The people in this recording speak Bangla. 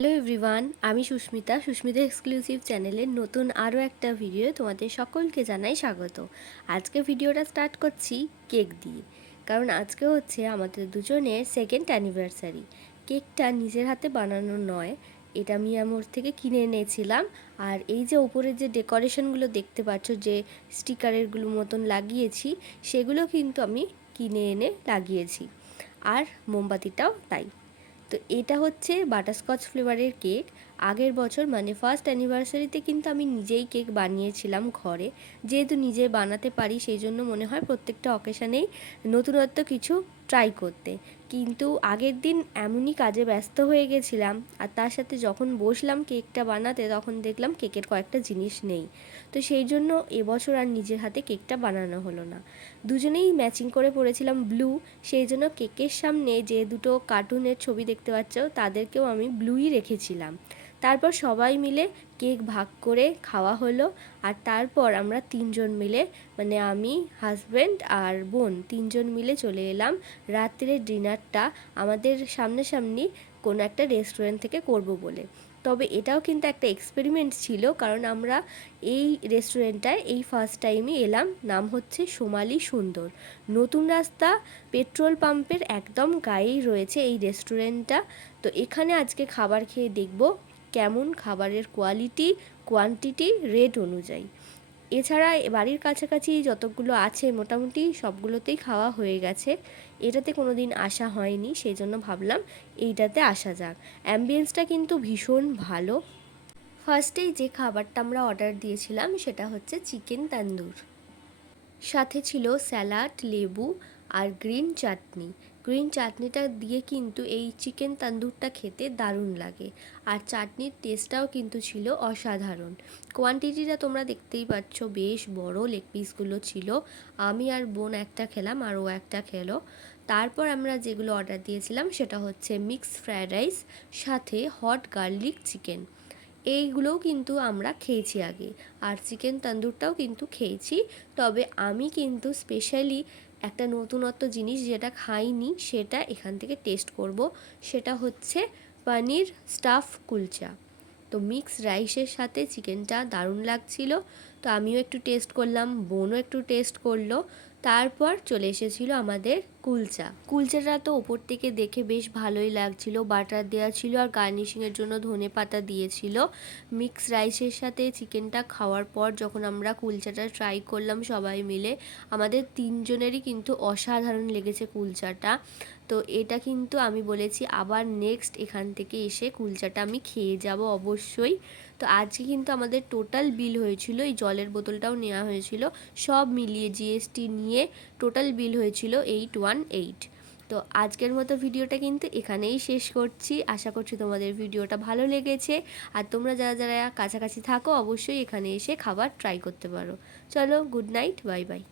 হ্যালো এভরিওয়ান, আমি সুস্মিতা এক্সক্লুসিভ চ্যানেলের নতুন আরও একটা ভিডিও তোমাদের সকলকে জানাই স্বাগত। আজকে ভিডিওটা স্টার্ট করছি কেক দিয়ে, কারণ আজকে হচ্ছে আমাদের দুজনের সেকেন্ড অ্যানিভার্সারি। কেকটা নিজের হাতে বানানো নয়, এটা আমি আমার থেকে কিনে এনেছিলাম। আর এই যে ওপরে যে ডেকোরেশনগুলো দেখতে পাচ্ছ, যে স্টিকারেরগুলো মতন লাগিয়েছি, সেগুলো কিন্তু আমি কিনে এনে লাগিয়েছি, আর মোমবাতিটাও তাই। তো এটা হচ্ছে বাটারস্কচ ফ্লেভারের কেক। আগের বছর মানে ফার্স্ট অ্যানিভার্সারিতে কিন্তু আমি নিজেই কেক বানিয়েছিলাম ঘরে। যেহেতু নিজে বানাতে পারি, সেই জন্য মনে হয় প্রত্যেকটা অকেশানেই নতুনত্ব কিছু ট্রাই করতে। কিন্তু আগের দিন এমনই কাজে ব্যস্ত হয়ে গেছিলাম, আর তার সাথে যখন বসলাম কেকটা বানাতে, তখন দেখলাম কেকের কয়েকটা জিনিস নেই। তো সেই জন্য এবছর আর নিজের হাতে কেকটা বানানো হলো না। দুজনেই ম্যাচিং করে পরেছিলাম ব্লু, সেই জন্য কেকের সামনে যে দুটো কার্টুনের ছবি দেখতে পাচ্ছ, তাদেরকেও আমি ব্লুই রেখেছিলাম। তারপর সবাই মিলে কেক ভাগ করে খাওয়া হলো। আর তারপর আমরা তিনজন মিলে, মানে আমি, হাজব্যান্ড আর বোন, তিনজন মিলে চলে এলাম রাত্রের ডিনারটা আমাদের সামনাসামনি কোনো একটা রেস্টুরেন্ট থেকে করব বলে। তবে এটাও কিন্তু একটা এক্সপেরিমেন্ট ছিল, কারণ আমরা এই রেস্টুরেন্টটায় এই ফার্স্ট টাইমই এলাম। নাম হচ্ছে সোমালি সুন্দর। নতুন রাস্তা পেট্রোল পাম্পের একদম গায়েই রয়েছে এই রেস্টুরেন্টটা। তো এখানে আজকে খাবার খেয়ে দেখব কেমন খাবারের কোয়ালিটি, কোয়ান্টিটি, রেট অনুযায়ী। এছাড়া বাড়ির কাছাকাছি যতগুলো আছে মোটামুটি সবগুলোতেই খাওয়া হয়ে গেছে। এটাতে কোনো দিন আসা হয়নি, সেই জন্য ভাবলাম এইটাতে আসা যাক। অ্যাম্বিয়েন্সটা কিন্তু ভীষণ ভালো। ফার্স্টেই যে খাবারটা আমরা অর্ডার দিয়েছিলাম সেটা হচ্ছে চিকেন তান্দুর। সাথে ছিল স্যালাড, লেবু আর গ্রিন চাটনি। গ্রিন চাটনিটা দিয়ে কিন্তু এই চিকেন তান্দুরটা খেতে দারুণ লাগে, আর চাটনির টেস্টটাও কিন্তু ছিল অসাধারণ। কোয়ান্টিটিটা তোমরা দেখতেই পাচ্ছ, বেশ বড় লেগ পিসগুলো ছিল। আমি আর বোন একটা খেলাম, আর ও একটা খেলো। তারপর আমরা যেগুলো অর্ডার দিয়েছিলাম সেটা হচ্ছে মিক্স ফ্রায়েড রাইস, সাথে হট গার্লিক চিকেন। এইগুলোও কিন্তু আমরা খেয়েছি আগে, আর চিকেন তন্দুরটাও কিন্তু খেয়েছি। তবে আমি কিন্তু স্পেশালি একটা নতুনত্ব জিনিস যেটা খাইনি, সেটা এখান থেকে টেস্ট করব। সেটা হচ্ছে পনির স্টাফ কুলচা। তো মিক্স রাইসের সাথে চিকেনটা দারুণ লাগছিল। তো আমিও একটু টেস্ট করলাম, বোনও একটু টেস্ট করলো। তারপর চলে এসেছিলো আমাদের কুলচাটা তো ওপর থেকে দেখে বেশ ভালোই লাগছিল, বাটার দেওয়া ছিল, আর গার্নিশিংয়ের জন্য ধনেপাতা দিয়েছিল। মিক্স রাইসের সাথে চিকেনটা খাওয়ার পর যখন আমরা কুলচাটা ট্রাই করলাম সবাই মিলে, আমাদের তিনজনেরই কিন্তু অসাধারণ লেগেছে কুলচাটা। তো এটা কিন্তু আমি বলেছি আবার নেক্সট এখান থেকে এসে কুলচাটা আমি খেয়ে যাব অবশ্যই। তো আজকে কিন্তু আমাদের টোটাল বিল হয়েছিল, এই জলের বোতলটাও নেওয়া হয়েছিল, সব মিলিয়ে জিএসটি নিয়ে টোটাল বিল হয়েছিল 818। তো আজকের মতো ভিডিওটা কিন্তু এখানেই শেষ করছি। আশা করছি তোমাদের ভিডিওটা ভালো লেগেছে, আর তোমরা যারা যারা কাছাকাছি থাকো অবশ্যই এখানে এসে খাবার ট্রাই করতে পারো। চলো, গুড নাইট, বাই বাই।